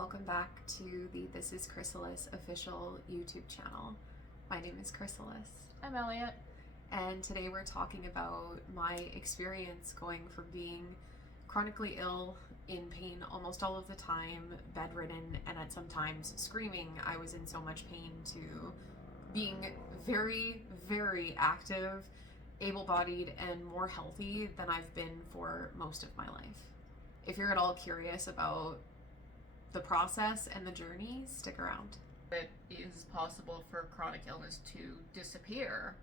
Welcome back to the This is Chrysalis official YouTube channel. My name is Chrysalis. I'm Elliott. And today we're talking about my experience going from being chronically ill, in pain almost all of the time, bedridden, and at some times screaming I was in so much pain, to being very, very active, able-bodied, and more healthy than I've been for most of my life. If you're at all curious about the process and the journey, stick around. It is possible for chronic illness to disappear.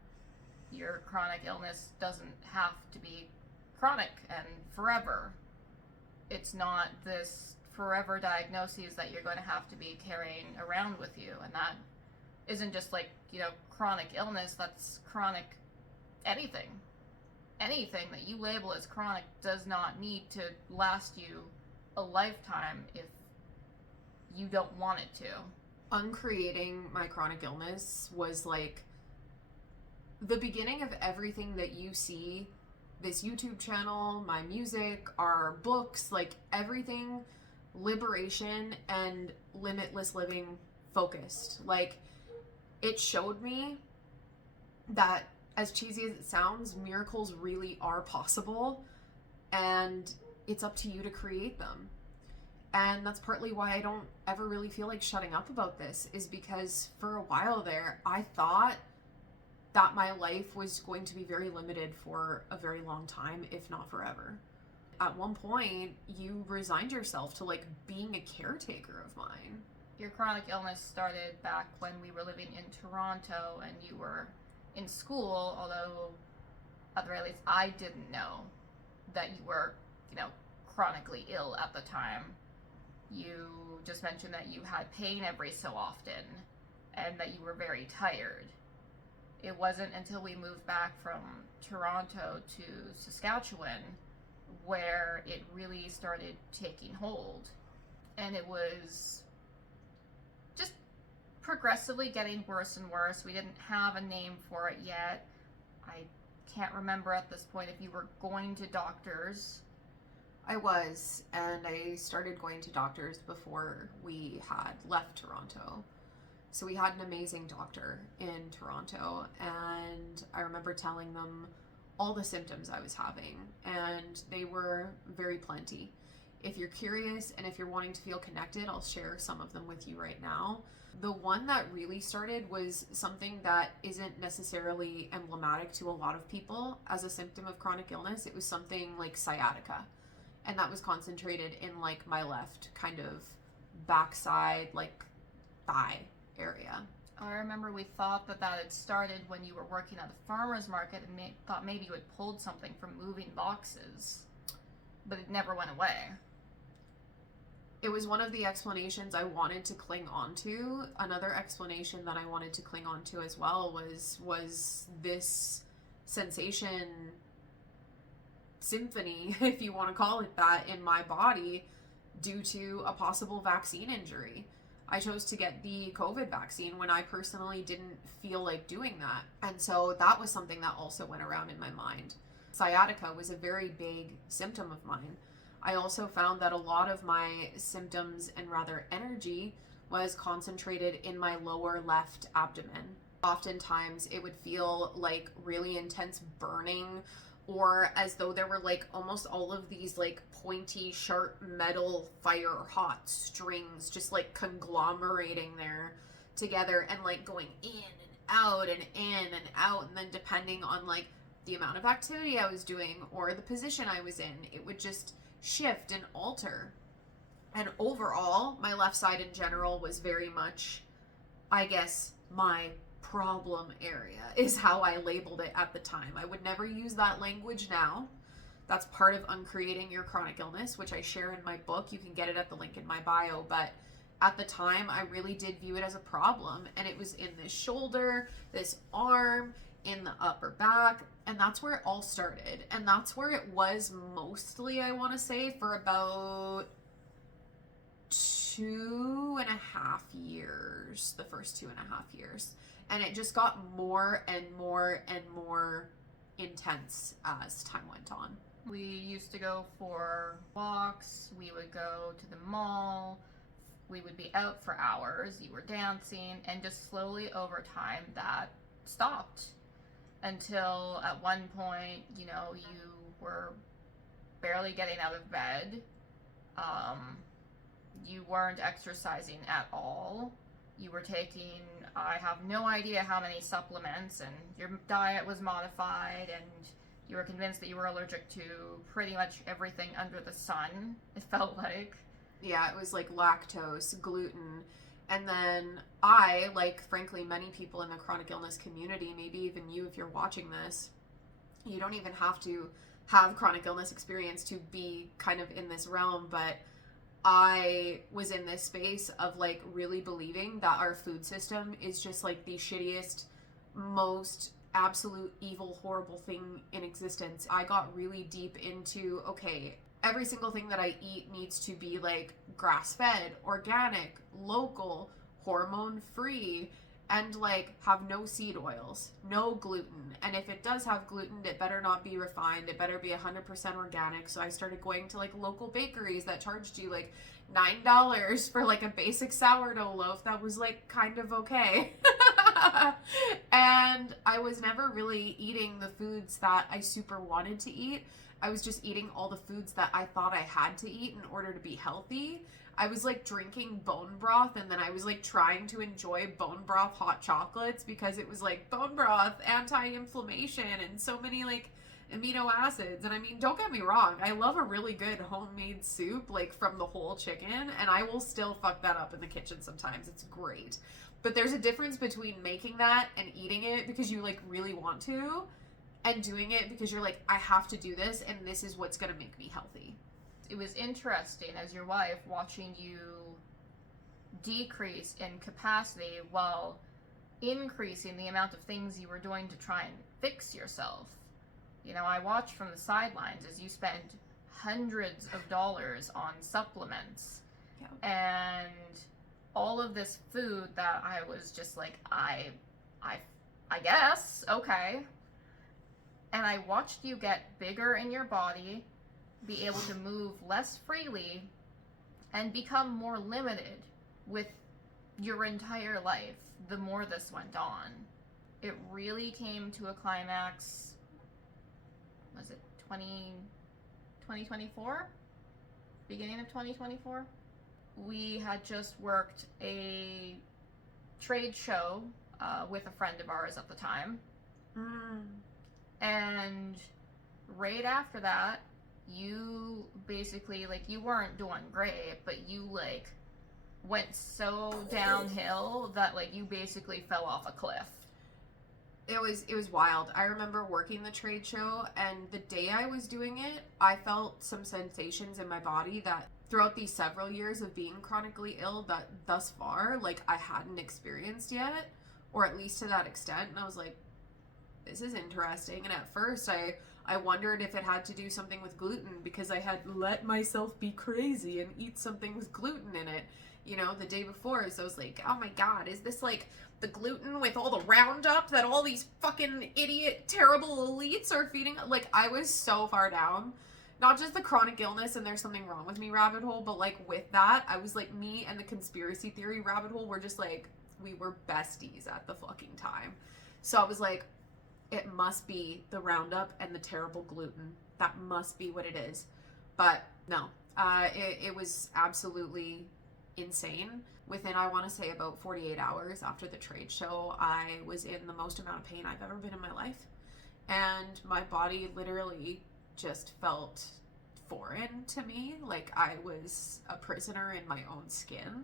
Your chronic illness doesn't have to be chronic and forever. It's not this forever diagnosis that you're going to have to be carrying around with you. And that isn't just like, chronic illness, that's chronic anything. Anything that you label as chronic does not need to last you a lifetime if you don't want it to. Uncreating my chronic illness was like the beginning of everything that you see. This YouTube channel, my music, our books, like everything liberation and limitless living focused. Like, it showed me that, as cheesy as it sounds, miracles really are possible, and it's up to you to create them. And that's partly why I don't ever really feel like shutting up about this, is because for a while there, I thought that my life was going to be very limited for a very long time, if not forever. At one point, you resigned yourself to like being a caretaker of mine. Your chronic illness started back when we were living in Toronto and you were in school, although at the very least I didn't know that you were, chronically ill at the time. You just mentioned that you had pain every so often and that you were very tired. It wasn't until we moved back from Toronto to Saskatchewan where it really started taking hold. And it was just progressively getting worse and worse. We didn't have a name for it yet. I can't remember at this point if you were going to doctors. I was, and I started going to doctors before we had left Toronto. So we had an amazing doctor in Toronto, and I remember telling them all the symptoms I was having, and they were very plenty. If you're curious and if you're wanting to feel connected, I'll share some of them with you right now. The one that really started was something that isn't necessarily emblematic to a lot of people as a symptom of chronic illness. It was something like sciatica. And that was concentrated in like my left kind of backside, like thigh area. I remember we thought that had started when you were working at the farmer's market and thought maybe you had pulled something from moving boxes, but it never went away. It was one of the explanations I wanted to cling on to. Another explanation that I wanted to cling on to as well was this sensation symphony, if you want to call it that, in my body due to a possible vaccine injury. I chose to get the COVID vaccine when I personally didn't feel like doing that. And so that was something that also went around in my mind. Sciatica was a very big symptom of mine. I also found that a lot of my symptoms and rather energy was concentrated in my lower left abdomen. Oftentimes it would feel like really intense burning, or as though there were like almost all of these like pointy, sharp metal fire hot strings just like conglomerating there together and like going in and out and in and out. And then depending on like the amount of activity I was doing or the position I was in, it would just shift and alter. And overall, my left side in general was very much, I guess, my problem area is how I labeled it at the time. I would never use that language now. That's part of uncreating your chronic illness, which I share in my book. You can get it at the link in my bio. But at the time, I really did view it as a problem. And it was in this shoulder, this arm, in the upper back. And that's where it all started. And that's where it was mostly, I want to say, for about 2.5 years, the first 2.5 years. And it just got more and more and more intense as time went on. We used to go for walks, we would go to the mall, would be out for hours, you were dancing, and just slowly over time that stopped until at one point, you know, you were barely getting out of bed. You weren't exercising at all. You were taking, I have no idea how many supplements, and your diet was modified, and you were convinced that you were allergic to pretty much everything under the sun, it felt like. Yeah, it was like lactose, gluten, and then I, like frankly many people in the chronic illness community, maybe even you if you're watching this, you don't even have to have chronic illness experience to be kind of in this realm, but I was in this space of like really believing that our food system is just like the shittiest, most absolute evil, horrible thing in existence. I got really deep into, okay, every single thing that I eat needs to be like grass-fed, organic, local, hormone-free, and like have no seed oils, no gluten. And if it does have gluten, it better not be refined. It better be 100% organic. So I started going to like local bakeries that charged you like $9 for like a basic sourdough loaf that was like kind of okay. And I was never really eating the foods that I super wanted to eat. I was just eating all the foods that I thought I had to eat in order to be healthy. I was like drinking bone broth, and then I was like trying to enjoy bone broth hot chocolates because it was like bone broth, anti-inflammation, and so many like amino acids. And I mean, don't get me wrong, I love a really good homemade soup like from the whole chicken, and I will still fuck that up in the kitchen sometimes. It's great. But there's a difference between making that and eating it because you like really want to, and doing it because you're like, I have to do this, and this is what's gonna make me healthy. It was interesting as your wife watching you decrease in capacity while increasing the amount of things you were doing to try and fix yourself. You know, I watched from the sidelines as you spent hundreds of dollars on supplements. Yeah. And all of this food that I was just like, I guess, okay. And I watched you get bigger in your body, be able to move less freely, and become more limited with your entire life the more this went on. It really came to a climax, was it 2024? Beginning of 2024? We had just worked a trade show with a friend of ours at the time. And right after that, you basically, like, you weren't doing great, but you, like, went so downhill that, like, you basically fell off a cliff. It was wild. I remember working the trade show, and the day I was doing it, I felt some sensations in my body that throughout these several years of being chronically ill that thus far, like, I hadn't experienced yet, or at least to that extent. And I was like, this is interesting. And at first I wondered if it had to do something with gluten because I had let myself be crazy and eat something with gluten in it, you know, the day before. So I was like, oh my God, is this like the gluten with all the Roundup that all these fucking idiot, terrible elites are feeding? Like, I was so far down. Not just the chronic illness and there's something wrong with me rabbit hole, but like with that, I was like, me and the conspiracy theory rabbit hole were just like, we were besties at the fucking time. So I was like, it must be the Roundup and the terrible gluten. That must be what it is. But no, it was absolutely insane. Within, I want to say, about 48 hours after the trade show, I was in the most amount of pain I've ever been in my life. And my body literally just felt foreign to me. Like I was a prisoner in my own skin.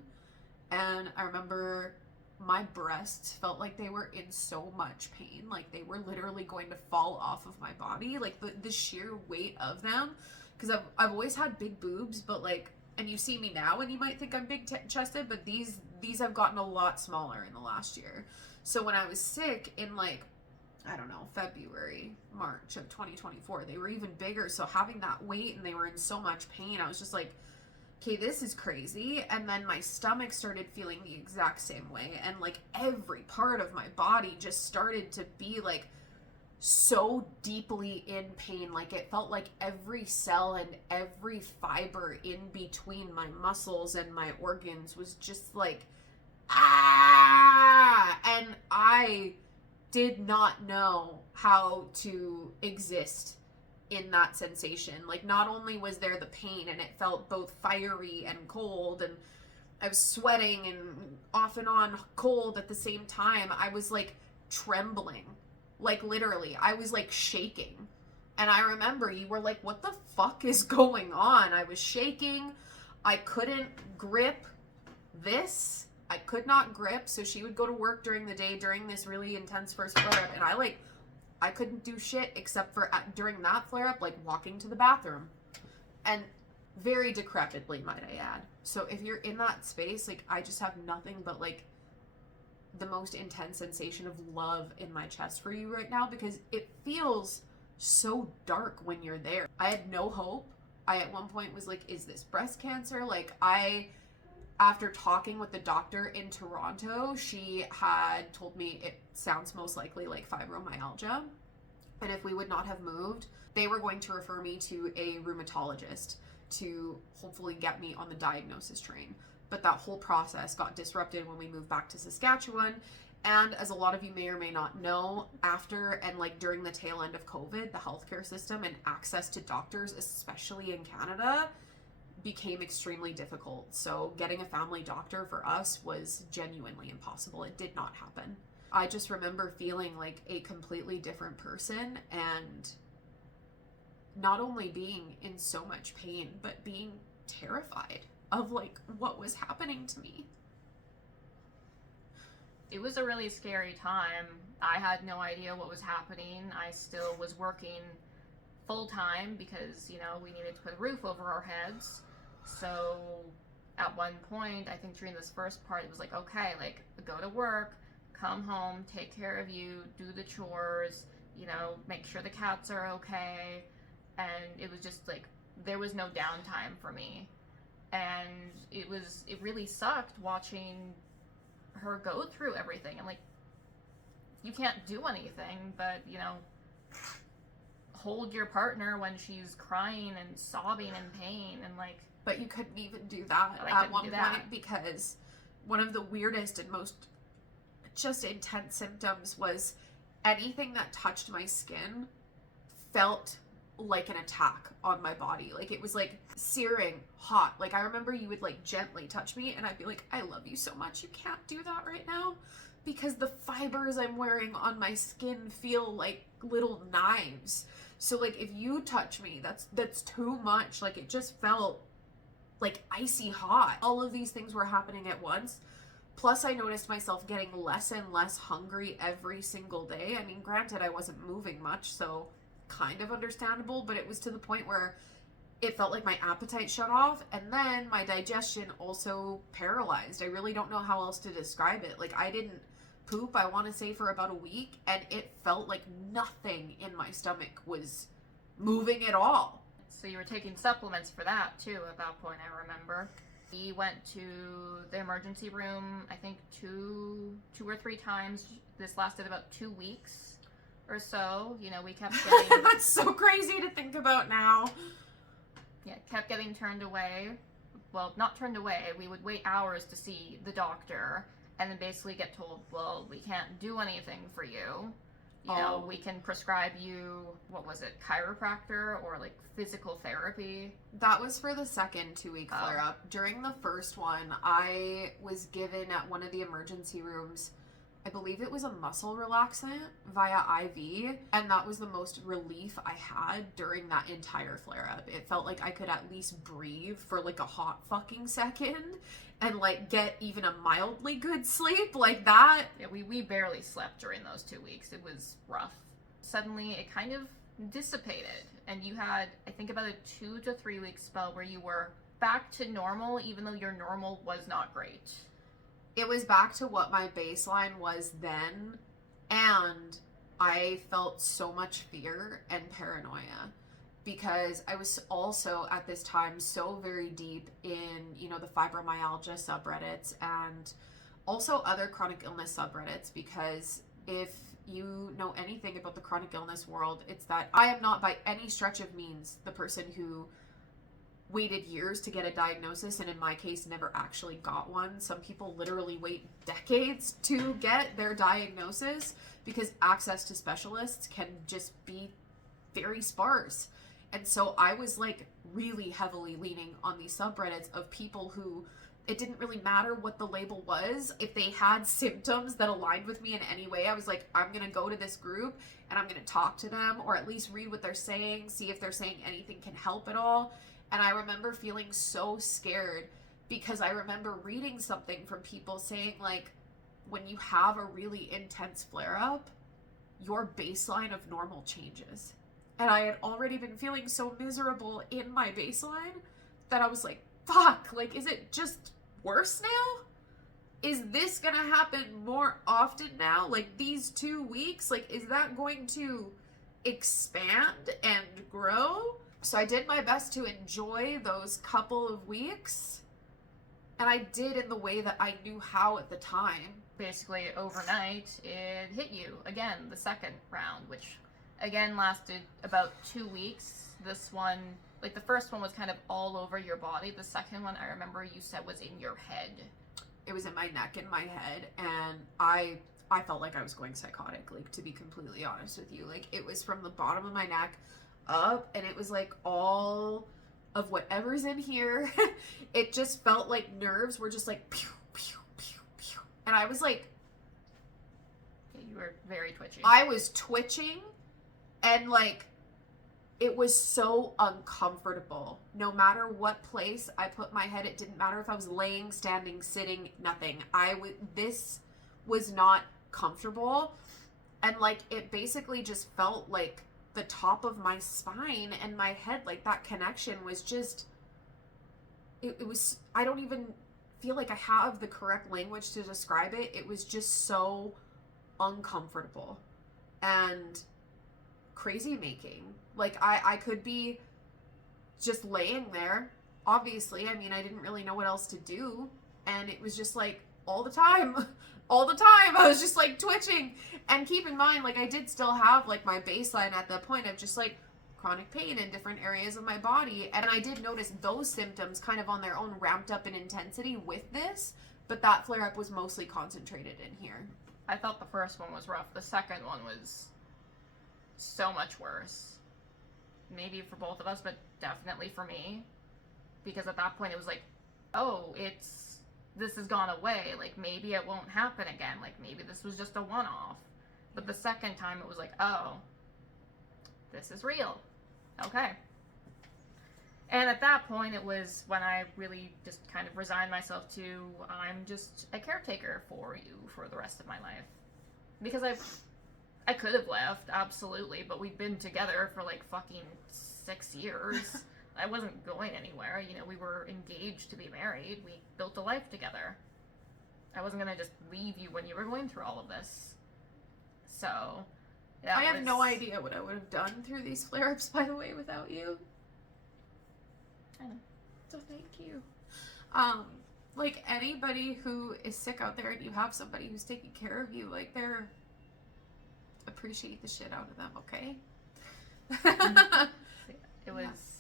And I remember my breasts felt like they were in so much pain, like they were literally going to fall off of my body, like the sheer weight of them, because I've always had big boobs, but like, and you see me now and you might think I'm big chested, but these have gotten a lot smaller in the last year. So when I was sick in like, I don't know, February, March of 2024, they were even bigger. So having that weight and they were in so much pain, I was just like, okay, this is crazy. And then my stomach started feeling the exact same way. And like every part of my body just started to be like so deeply in pain. Like it felt like every cell and every fiber in between my muscles and my organs was just like, ah! And I did not know how to exist in that sensation. Like, not only was there the pain and it felt both fiery and cold, and I was sweating and off and on cold at the same time, I was like trembling. Like, literally, I was like shaking. And I remember you were like, what the fuck is going on? I was shaking. I couldn't grip this. I could not grip. So she would go to work during the day during this really intense first flare up. And I couldn't do shit except for during that flare up, like walking to the bathroom. And very decrepitly, might I add. So if you're in that space, like, I just have nothing but like the most intense sensation of love in my chest for you right now, because it feels so dark when you're there. I had no hope. I at one point was like, is this breast cancer? Like, after talking with the doctor in Toronto, she had told me it sounds most likely like fibromyalgia. And if we would not have moved, they were going to refer me to a rheumatologist to hopefully get me on the diagnosis train. But that whole process got disrupted when we moved back to Saskatchewan. And as a lot of you may or may not know, after and like during the tail end of COVID, the healthcare system and access to doctors, especially in Canada, became extremely difficult. So getting a family doctor for us was genuinely impossible. It did not happen. I just remember feeling like a completely different person, and not only being in so much pain, but being terrified of like what was happening to me. It was a really scary time. I had no idea what was happening. I still was working full time because, you know, we needed to put a roof over our heads. So at one point, I think during this first part, it was like, okay, like, go to work, come home, take care of you, do the chores, you know, make sure the cats are okay. And it was just like, there was no downtime for me. And it really sucked watching her go through everything. And like, you can't do anything but, you know, hold your partner when she's crying and sobbing in pain, and like, but you couldn't even do that at one point, because one of the weirdest and most just intense symptoms was anything that touched my skin felt like an attack on my body. Like, it was like searing hot. Like, I remember you would like gently touch me and I'd be like, I love you so much, you can't do that right now, because the fibers I'm wearing on my skin feel like little knives. So like, if you touch me, that's too much. Like, it just felt like icy hot. All of these things were happening at once. Plus, I noticed myself getting less and less hungry every single day. I mean, granted, I wasn't moving much, so kind of understandable, but it was to the point where it felt like my appetite shut off, and then my digestion also paralyzed. I really don't know how else to describe it. Like, I didn't poop, I want to say, for about a week, and it felt like nothing in my stomach was moving at all. So you were taking supplements for that too at that point, I remember. We went to the emergency room, I think two or three times. This lasted about 2 weeks or so. You know, we kept getting... That's so crazy to think about now. Yeah, kept getting turned away. Well, not turned away. We would wait hours to see the doctor and then basically get told, well, we can't do anything for you. You know, we can prescribe you, what was it, chiropractor or like physical therapy. That was for the second 2-week flare up. During the first one, I was given at one of the emergency rooms, I believe it was a muscle relaxant via IV, and that was the most relief I had during that entire flare up. It felt like I could at least breathe for like a hot fucking second and like get even a mildly good sleep like that. Yeah, we barely slept during those 2 weeks. It was rough. Suddenly it kind of dissipated, and you had, I think, about a 2 to 3 week spell where you were back to normal, even though your normal was not great. It was back to what my baseline was then, and I felt so much fear and paranoia because I was also at this time so very deep in, you know, the fibromyalgia subreddits and also other chronic illness subreddits, because if you know anything about the chronic illness world, it's that I am not by any stretch of means the person who waited years to get a diagnosis, and in my case never actually got one. Some people literally wait decades to get their diagnosis because access to specialists can just be very sparse. And so I was like really heavily leaning on these subreddits of people who it didn't really matter what the label was. If they had symptoms that aligned with me in any way, I was like, I'm going to go to this group and I'm going to talk to them, or at least read what they're saying, see if they're saying anything can help at all. And I remember feeling so scared because I remember reading something from people saying, like, when you have a really intense flare-up, your baseline of normal changes. And I had already been feeling so miserable in my baseline that I was like, fuck, like, is it just worse now? Is this gonna happen more often now? Like, these 2 weeks, like, is that going to expand and grow? So I did my best to enjoy those couple of weeks, and I did in the way that I knew how at the time. Basically, overnight, it hit you again, the second round, which again lasted about 2 weeks. This one, like the first one was kind of all over your body. The second one, I remember you said, was in your head. It was in my neck and my head, and I felt like I was going psychotic, like, to be completely honest with you. Like, it was from the bottom of my neck up, and it was like all of whatever's in here. It just felt like nerves were just like pew, pew, pew, pew. And I was like, you were very twitchy. I was twitching, and like it was so uncomfortable. No matter what place I put my head, it didn't matter if I was laying, standing, sitting, nothing. This was not comfortable, and like it basically just felt like the top of my spine and my head, like that connection was just, it was, I don't even feel like I have the correct language to describe it. It was just so uncomfortable and crazy making. Like I could be just laying there, obviously. I mean, I didn't really know what else to do, and it was just like all the time I was just like twitching. And keep in mind, like, I did still have like my baseline at the point of just like chronic pain in different areas of my body, and I did notice those symptoms kind of on their own ramped up in intensity with this, but that flare up was mostly concentrated in here. I thought the first one was rough. The second one was so much worse. Maybe for both of us, but definitely for me, because at that point it was like, oh, this has gone away, like maybe it won't happen again, like maybe this was just a one-off. But the second time it was like, oh, this is real. Okay. And at that point it was when I really just kind of resigned myself to, I'm just a caretaker for you for the rest of my life. Because I could have left, absolutely, but we'd been together for like fucking 6 years. I wasn't going anywhere. You know, we were engaged to be married. We built a life together. I wasn't going to just leave you when you were going through all of this. So, I have no idea what I would have done through these flare-ups, by the way, without you. I know. So thank you. Like, anybody who is sick out there and you have somebody who's taking care of you, like, appreciate the shit out of them, okay?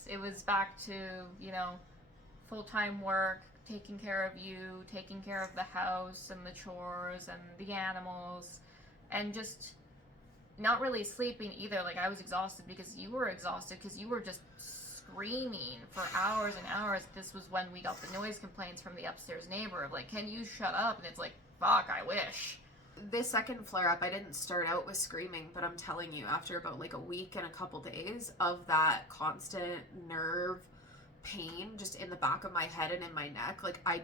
It was back to, you know, full-time work, taking care of you, taking care of the house and the chores and the animals, and just not really sleeping either. Like, I was exhausted because you were exhausted, because you were just screaming for hours and hours. This was when we got the noise complaints from the upstairs neighbor of like, can you shut up? And it's like, fuck, I wish. This second flare-up, I didn't start out with screaming, but I'm telling you, after about like a week and a couple days of that constant nerve pain just in the back of my head and in my neck, like I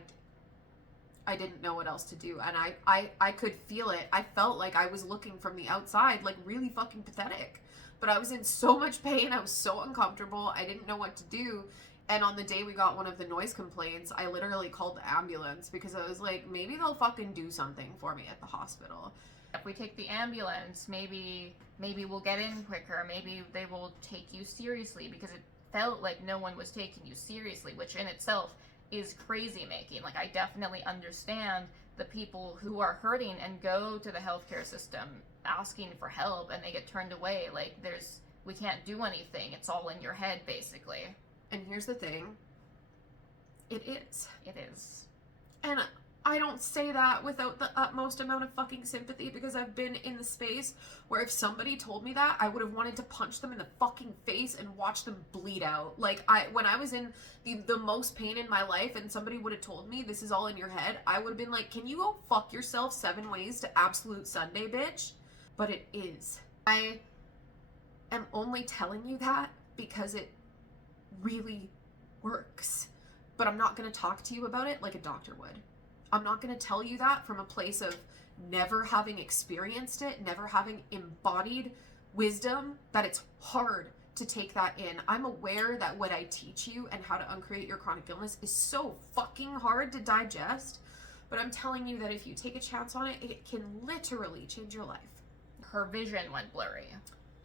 didn't know what else to do, and I could feel it. I felt like I was looking from the outside like really fucking pathetic, but I was in so much pain. I was so uncomfortable. I didn't know what to do. And on the day we got one of the noise complaints, I literally called the ambulance because I was like, maybe they'll fucking do something for me at the hospital. If we take the ambulance, maybe we'll get in quicker. Maybe they will take you seriously, because it felt like no one was taking you seriously, which in itself is crazy making. Like, I definitely understand the people who are hurting and go to the healthcare system asking for help and they get turned away. Like, we can't do anything. It's all in your head, basically. And here's the thing. It is. It is. And I don't say that without the utmost amount of fucking sympathy, because I've been in the space where if somebody told me that, I would have wanted to punch them in the fucking face and watch them bleed out. Like, when I was in the most pain in my life and somebody would have told me this is all in your head, I would have been like, can you go fuck yourself 7 ways to absolute Sunday, bitch? But it is. I am only telling you that because it really works. But I'm not going to talk to you about it like a doctor would. I'm not going to tell you that from a place of never having experienced it, never having embodied wisdom, that it's hard to take that in. I'm aware that what I teach you and how to uncreate your chronic illness is so fucking hard to digest, but I'm telling you that if you take a chance on it, it can literally change your life. Her vision went blurry.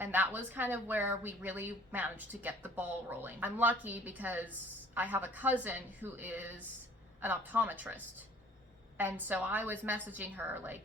And that was kind of where we really managed to get the ball rolling. I'm lucky because I have a cousin who is an optometrist. And so I was messaging her, like,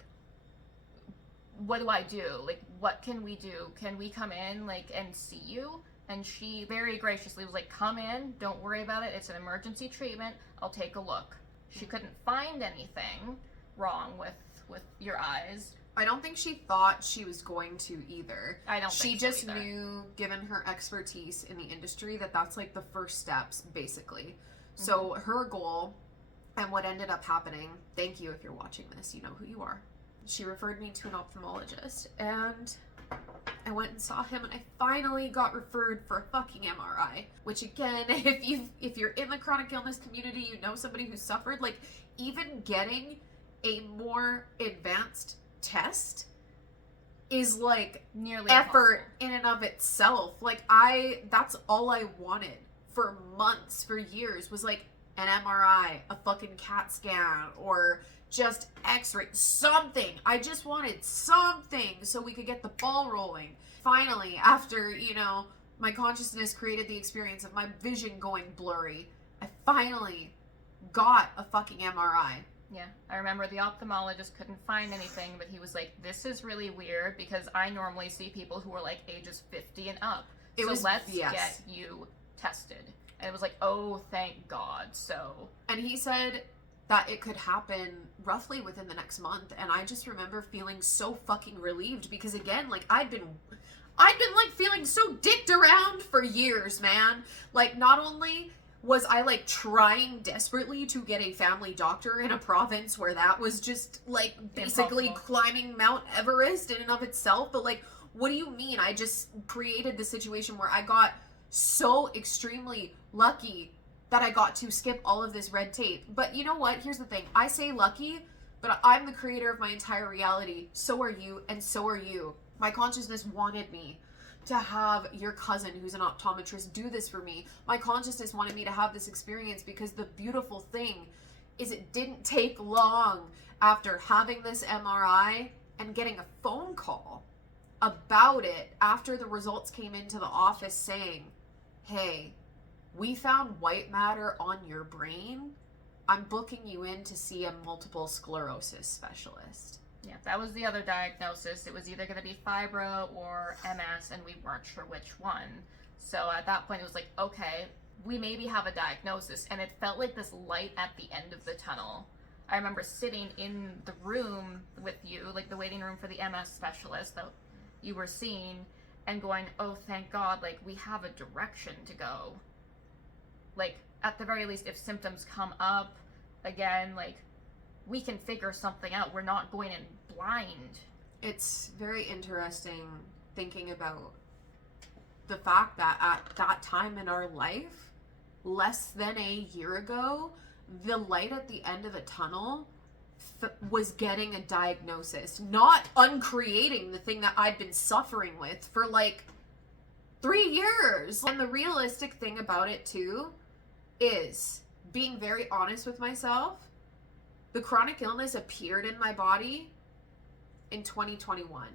what do I do? Like, what can we do? Can we come in, like, and see you? And she very graciously was like, come in, don't worry about it. It's an emergency treatment. I'll take a look. She couldn't find anything wrong with your eyes. I don't think she thought she was going to either. I don't think She just knew, given her expertise in the industry, that that's like the first steps, basically. Mm-hmm. So her goal, and what ended up happening, thank you if you're watching this, you know who you are. She referred me to an ophthalmologist, and I went and saw him, and I finally got referred for a fucking MRI. Which again, if you're in the chronic illness community, you know somebody who suffered, like, even getting a more advanced test is like nearly effort impossible in and of itself. Like, that's all I wanted for months, for years, was like an MRI, a fucking CAT scan, or just x-ray, something. I just wanted something so we could get the ball rolling. Finally, after, my consciousness created the experience of my vision going blurry, I finally got a fucking MRI. Yeah, I remember the ophthalmologist couldn't find anything, but he was like, this is really weird because I normally see people who are like ages 50 and up. Let's get you tested. And it was like, oh, thank God. And he said that it could happen roughly within the next month. And I just remember feeling so fucking relieved because, again, like, I'd been like feeling so dicked around for years, man. Like, not only was I like trying desperately to get a family doctor in a province where that was just like basically impossible. Climbing Mount Everest in and of itself, but like, what do you mean? I just created the situation where I got so extremely lucky that I got to skip all of this red tape. But you know what? Here's the thing. I say lucky, but I'm the creator of my entire reality. So are you, and so are you. My consciousness wanted me to have your cousin who's an optometrist do this for me. My consciousness wanted me to have this experience because the beautiful thing is it didn't take long after having this MRI and getting a phone call about it after the results came into the office saying, hey, we found white matter on your brain. I'm booking you in to see a multiple sclerosis specialist. Yeah, that was the other diagnosis. It was either going to be fibro or MS, and we weren't sure which one. So at that point, it was like, okay, we maybe have a diagnosis. And it felt like this light at the end of the tunnel. I remember sitting in the room with you, like the waiting room for the MS specialist that you were seeing, and going, oh, thank God, like, we have a direction to go. Like, at the very least, if symptoms come up again, like, we can figure something out. We're not going in blind. It's very interesting thinking about the fact that at that time in our life, less than a year ago, the light at the end of the tunnel was getting a diagnosis, not uncreating the thing that I'd been suffering with for like 3 years. And the realistic thing about it too is being very honest with myself. The chronic illness appeared in my body in 2021.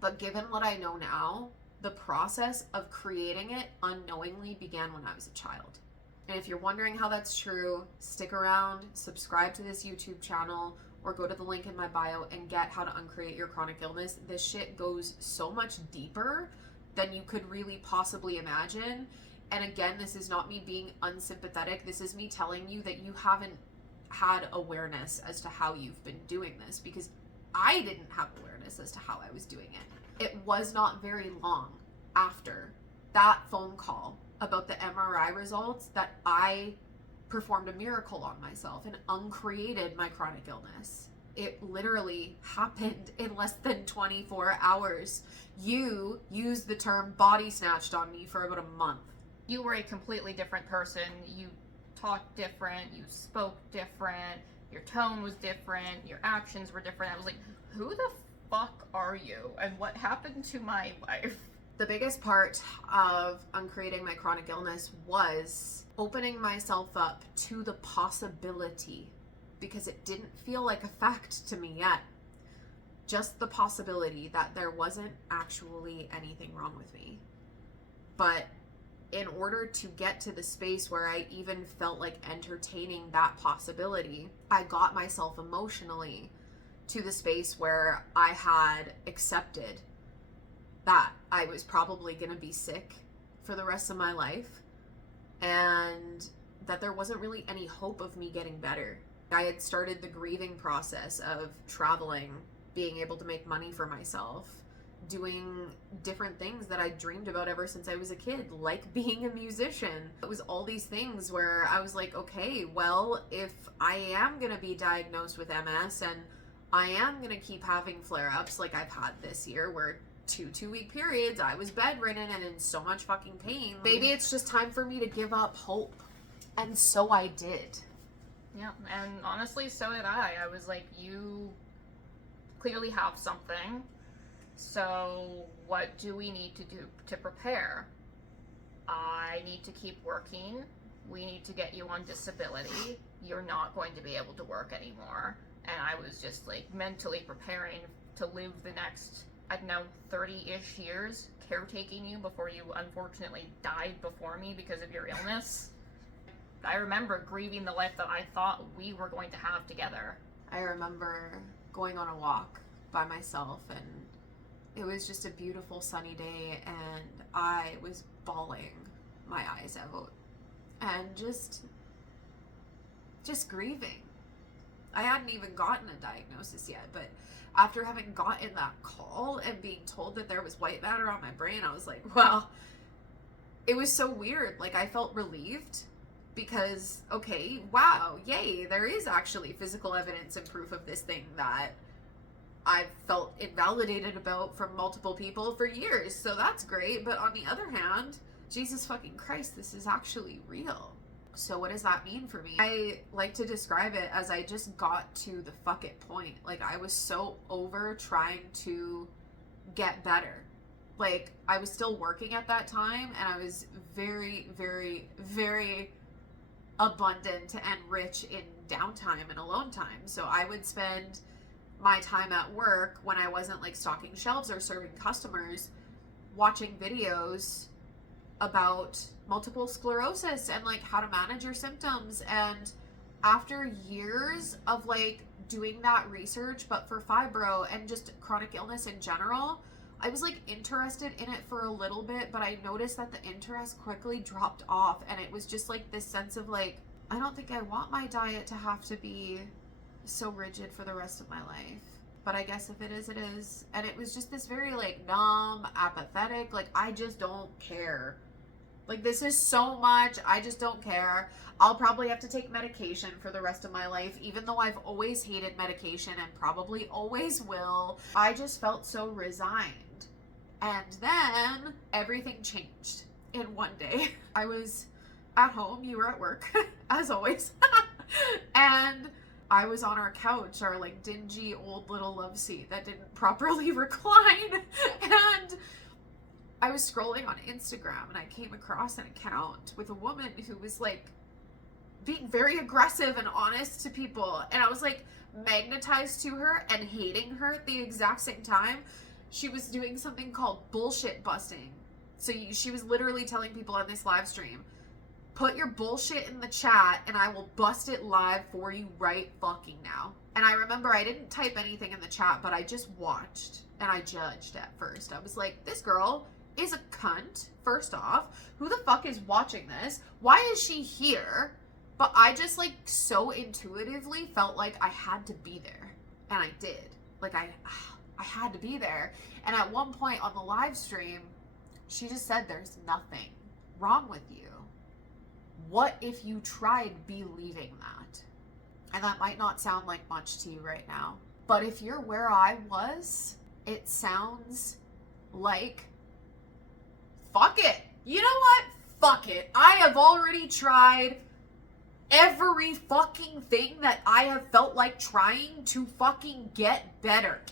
But given what I know now, the process of creating it unknowingly began when I was a child. And if you're wondering how that's true, stick around, subscribe to this YouTube channel, or go to the link in my bio and get how to uncreate your chronic illness. This shit goes so much deeper than you could really possibly imagine. And again, this is not me being unsympathetic. This is me telling you that you haven't had awareness as to how you've been doing this, because I didn't have awareness as to how I was doing it. It was not very long after that phone call about the MRI results that I performed a miracle on myself and uncreated my chronic illness. It literally happened in less than 24 hours. You used the term body snatched on me for about a month. You were a completely different person. You talked different, you spoke different, your tone was different, your actions were different. I was like, who the fuck are you? And what happened to my life? The biggest part of uncreating my chronic illness was opening myself up to the possibility, because it didn't feel like a fact to me yet. Just the possibility that there wasn't actually anything wrong with me. But in order to get to the space where I even felt like entertaining that possibility, I got myself emotionally to the space where I had accepted that I was probably going to be sick for the rest of my life, and that there wasn't really any hope of me getting better. I had started the grieving process of traveling, being able to make money for myself, doing different things that I dreamed about ever since I was a kid, like being a musician. It was all these things where I was like, okay, well, if I am going to be diagnosed with MS and I am going to keep having flare-ups like I've had this year, where two-week periods I was bedridden and in so much fucking pain, maybe it's just time for me to give up hope. And so I did. Yeah, and honestly, so did I. I was like, you clearly have something, so what do we need to do to prepare? I need to keep working. We need to get you on disability. You're not going to be able to work anymore. And I was just like mentally preparing to live the next, I don't know, 30-ish years caretaking you before you unfortunately died before me because of your illness. I remember grieving the life that I thought we were going to have together. I remember going on a walk by myself, and it was just a beautiful sunny day, and I was bawling my eyes out and just grieving. I hadn't even gotten a diagnosis yet, but after having gotten that call and being told that there was white matter on my brain, I was like, well, it was so weird. Like, I felt relieved because, okay, wow, yay, there is actually physical evidence and proof of this thing that I've felt invalidated about from multiple people for years. So that's great. But on the other hand, Jesus fucking Christ, this is actually real. So what does that mean for me? I like to describe it as I just got to the fuck it point. Like, I was so over trying to get better. Like, I was still working at that time, and I was very, very, very abundant and rich in downtime and alone time. So I would spend my time at work when I wasn't like stocking shelves or serving customers, watching videos about multiple sclerosis and like how to manage your symptoms. And after years of like doing that research, but for fibro and just chronic illness in general, I was like interested in it for a little bit, but I noticed that the interest quickly dropped off, and it was just like this sense of like, I don't think I want my diet to have to be so rigid for the rest of my life. But I guess if it is, it is. And it was just this very like numb, apathetic, like I just don't care. Like, this is so much, I just don't care. I'll probably have to take medication for the rest of my life, even though I've always hated medication and probably always will. I just felt so resigned. And then everything changed in one day. I was at home, you were at work, as always. And I was on our couch, our like dingy old little love seat that didn't properly recline. And I was scrolling on Instagram and I came across an account with a woman who was like being very aggressive and honest to people. And I was like magnetized to her and hating her at the exact same time. She was doing something called bullshit busting. So she was literally telling people on this live stream, Put your bullshit in the chat and I will bust it live for you right fucking now. And I remember I didn't type anything in the chat, but I just watched and I judged at first. I was like, this girl is a cunt, first off. Who the fuck is watching this? Why is she here? But I just like so intuitively felt like I had to be there. And I did. Like I had to be there. And at one point on the live stream, she just said there's nothing wrong with you. What if you tried believing that? And that might not sound like much to you right now. But if you're where I was, it sounds like, fuck it. You know what? Fuck it. I have already tried every fucking thing that I have felt like trying to fucking get better.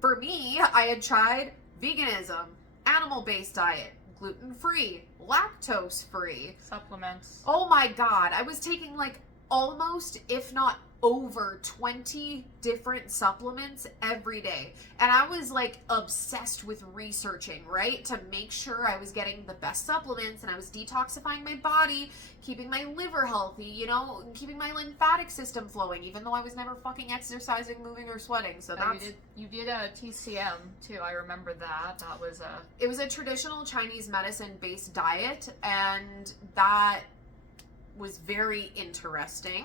For me, I had tried veganism, animal-based diet, gluten-free, lactose-free. Supplements. Oh my God. I was taking like almost, if not over 20 different supplements every day. And I was like obsessed with researching, right? To make sure I was getting the best supplements and I was detoxifying my body, keeping my liver healthy, you know, keeping my lymphatic system flowing, even though I was never fucking exercising, moving, or sweating. So that's... You did a TCM too. I remember that. That was a... It was a traditional Chinese medicine-based diet, and that was very interesting.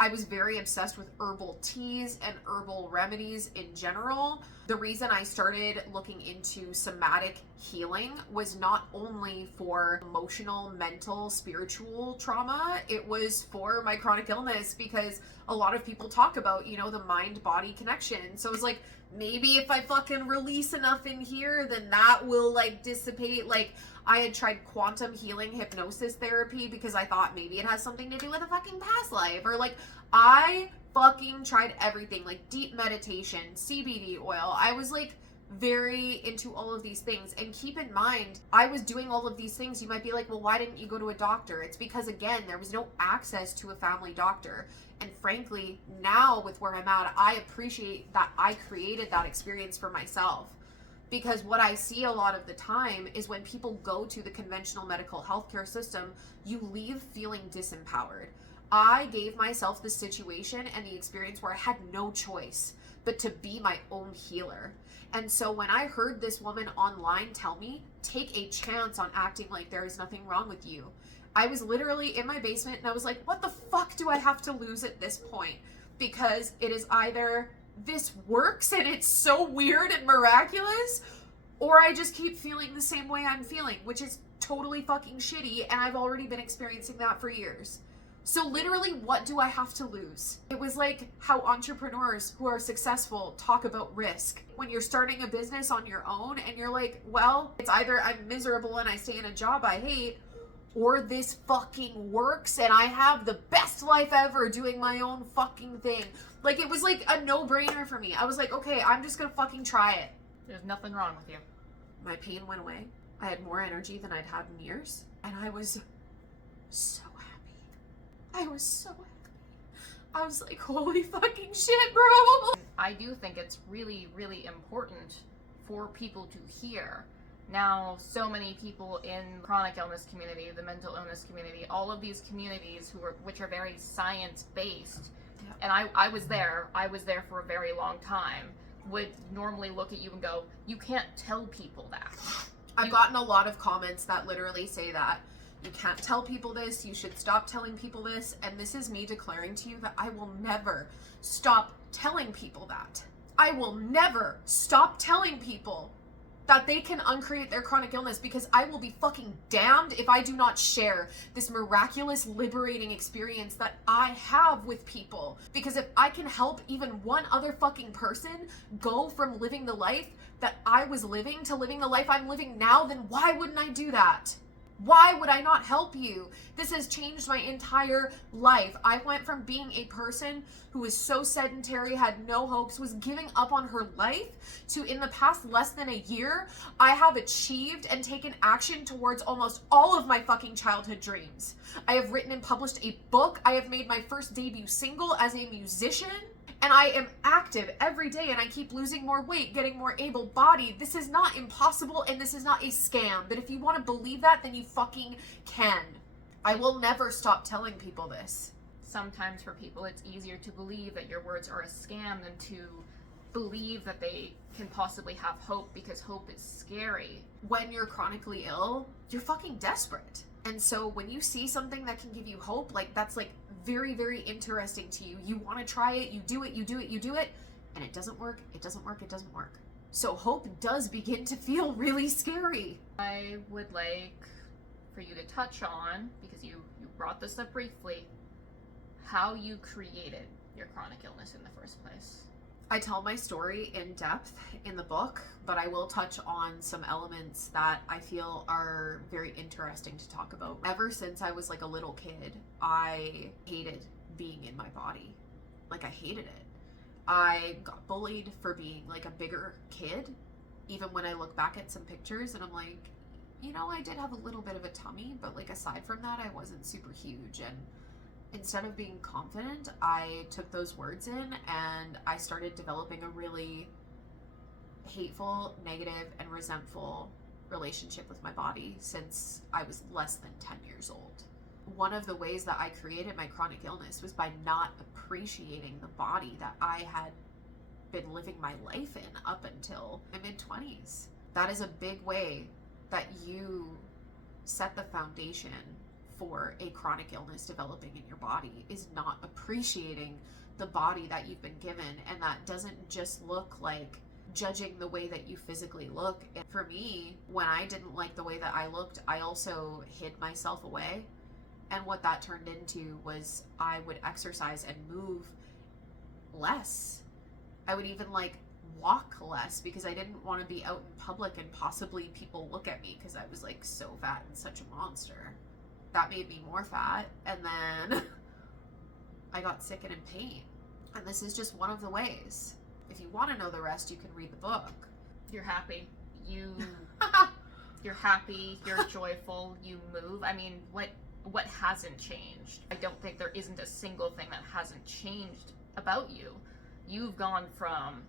I was very obsessed with herbal teas and herbal remedies in general. The reason I started looking into somatic healing was not only for emotional, mental, spiritual trauma, it was for my chronic illness, because a lot of people talk about, you know, the mind-body connection. So it's like, maybe if I fucking release enough in here, then that will like dissipate. Like, I had tried quantum healing hypnosis therapy because I thought maybe it has something to do with a fucking past life. Or like, I fucking tried everything, like deep meditation, CBD oil. I was like very into all of these things. And keep in mind, I was doing all of these things. You might be like, well, why didn't you go to a doctor? It's because, again, there was no access to a family doctor. And frankly, now with where I'm at, I appreciate that I created that experience for myself. Because what I see a lot of the time is when people go to the conventional medical healthcare system, you leave feeling disempowered. I gave myself the situation and the experience where I had no choice but to be my own healer. And so when I heard this woman online tell me, take a chance on acting like there is nothing wrong with you, I was literally in my basement and I was like, what the fuck do I have to lose at this point? Because it is either this works and it's so weird and miraculous, or I just keep feeling the same way I'm feeling, which is totally fucking shitty, and I've already been experiencing that for years. So literally, what do I have to lose? It was like how entrepreneurs who are successful talk about risk. When you're starting a business on your own and you're like, well, it's either I'm miserable and I stay in a job I hate, or this fucking works and I have the best life ever doing my own fucking thing. Like, it was like a no-brainer for me. I was like, okay, I'm just gonna fucking try it. There's nothing wrong with you. My pain went away. I had more energy than I'd had in years. And I was so happy. I was so happy. I was like, holy fucking shit, bro. I do think it's really, really important for people to hear. Now, so many people in chronic illness community, the mental illness community, all of these communities which are very science-based, yep. And I was there for a very long time, would normally look at you and go, you can't tell people that. I've gotten a lot of comments that literally say that. You can't tell people this, you should stop telling people this, and this is me declaring to you that I will never stop telling people that. I will never stop telling people that they can uncreate their chronic illness, because I will be fucking damned if I do not share this miraculous, liberating experience that I have with people. Because if I can help even one other fucking person go from living the life that I was living to living the life I'm living now, then why wouldn't I do that? Why would I not help you? This has changed my entire life. I went from being a person who was so sedentary, had no hopes, was giving up on her life, to in the past less than a year, I have achieved and taken action towards almost all of my fucking childhood dreams. I have written and published a book. I have made my first debut single as a musician. And I am active every day, and I keep losing more weight, getting more able-bodied. This is not impossible, and this is not a scam. But if you want to believe that, then you fucking can. I will never stop telling people this. Sometimes for people, it's easier to believe that your words are a scam than to believe that they can possibly have hope, because hope is scary. When you're chronically ill, you're fucking desperate. And so when you see something that can give you hope, like that's like very, very interesting to you. You want to try it, you do it, and it doesn't work, it doesn't work. So hope does begin to feel really scary. I would like for you to touch on, because you brought this up briefly, how you created your chronic illness in the first place. I tell my story in depth in the book, but I will touch on some elements that I feel are very interesting to talk about. Ever since I was like a little kid, I hated being in my body. Like, I hated it. I got bullied for being like a bigger kid, even when I look back at some pictures and I'm like, you know, I did have a little bit of a tummy, but like aside from that, I wasn't super huge. And instead of being confident, I took those words in and I started developing a really hateful, negative, and resentful relationship with my body since I was less than 10 years old. One of the ways that I created my chronic illness was by not appreciating the body that I had been living my life in up until my mid-20s. That is a big way that you set the foundation for a chronic illness developing in your body, is not appreciating the body that you've been given. And that doesn't just look like judging the way that you physically look. And for me, when I didn't like the way that I looked, I also hid myself away. And what that turned into was I would exercise and move less. I would even like walk less because I didn't want to be out in public and possibly people look at me because I was like so fat and such a monster. That made me more fat, and then I got sick and in pain. And this is just one of the ways. If you want to know the rest, you can read the book. You're happy. You're happy, you're joyful, you move. I mean, what hasn't changed? I don't think there isn't a single thing that hasn't changed about you. You've gone from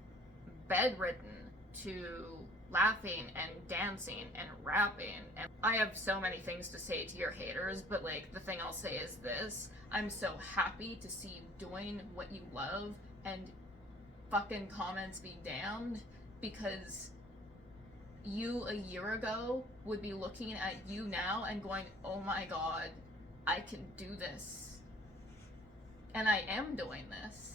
bedridden to laughing and dancing and rapping, and I have so many things to say to your haters, but like the thing I'll say is this: I'm so happy to see you doing what you love, and fucking comments be damned, because you a year ago would be looking at you now and going, oh my god, I can do this, and I am doing this.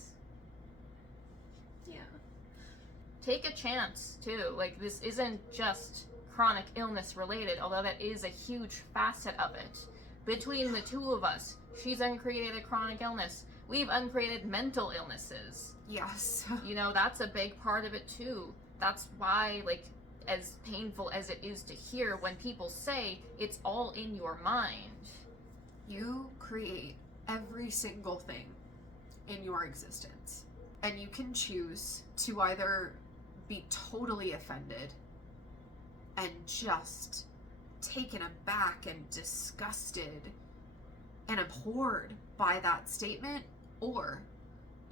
Take a chance too. Like, this isn't just chronic illness related, although that is a huge facet of it. Between the two of us, she's uncreated a chronic illness. We've uncreated mental illnesses. Yes. You know, that's a big part of it too. That's why, like, as painful as it is to hear when people say it's all in your mind. You create every single thing in your existence. And you can choose to either be totally offended and just taken aback and disgusted and abhorred by that statement, or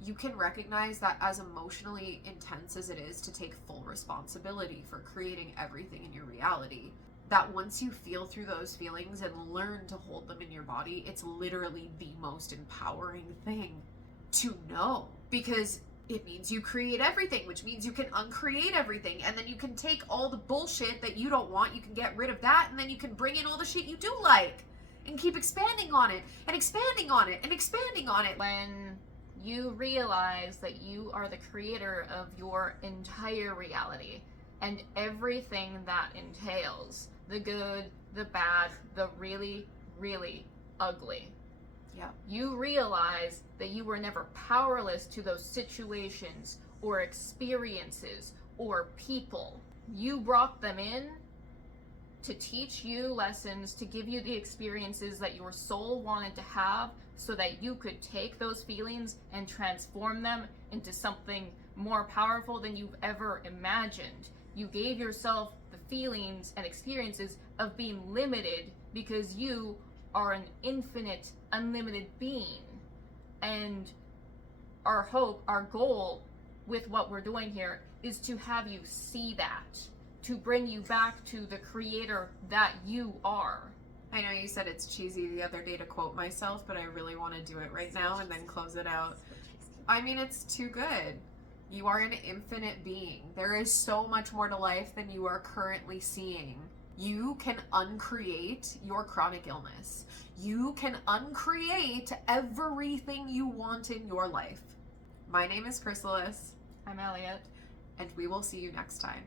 you can recognize that as emotionally intense as it is to take full responsibility for creating everything in your reality, that once you feel through those feelings and learn to hold them in your body, it's literally the most empowering thing to know, because it means you create everything, which means you can uncreate everything, and then you can take all the bullshit that you don't want, you can get rid of that, and then you can bring in all the shit you do like, and keep expanding on it, and expanding on it, and expanding on it. When you realize that you are the creator of your entire reality, and everything that entails, the good, the bad, the really, really ugly. Yeah. You realize that you were never powerless to those situations or experiences or people. You brought them in to teach you lessons, to give you the experiences that your soul wanted to have, so that you could take those feelings and transform them into something more powerful than you've ever imagined. You gave yourself the feelings and experiences of being limited because you are an infinite, unlimited being. And our hope, our goal with what we're doing here is to have you see that, to bring you back to the creator that you are. I know you said it's cheesy the other day to quote myself, but I really want to do it right now and then close it out. I mean, it's too good. You are an infinite being. There is so much more to life than you are currently seeing. You can uncreate your chronic illness. You can uncreate everything you want in your life. My name is Chrysalis. I'm Elliott. And we will see you next time.